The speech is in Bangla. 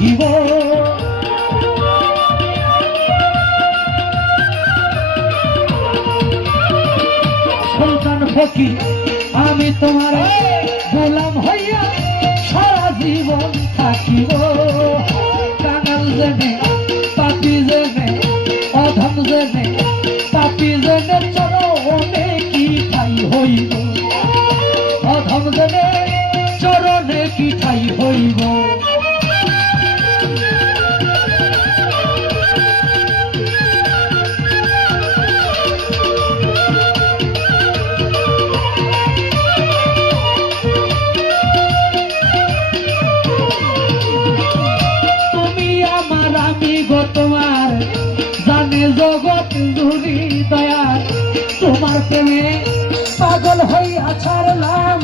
থাকিব। সুলতান ফকির আমি তোমার গোলাম হইয়া সারা জীবন থাকিব। কাঙাল জেনে পাপি জেনে অধম জেনে পাপি জেনে চরণে কি ঠাই হইব, অধম জেনে চরণে কি ঠাই হইব। তোমার জানে জগৎ জুড়ি দয়া, তোমার প্রেমে পাগল হইয়া ছাড়লাম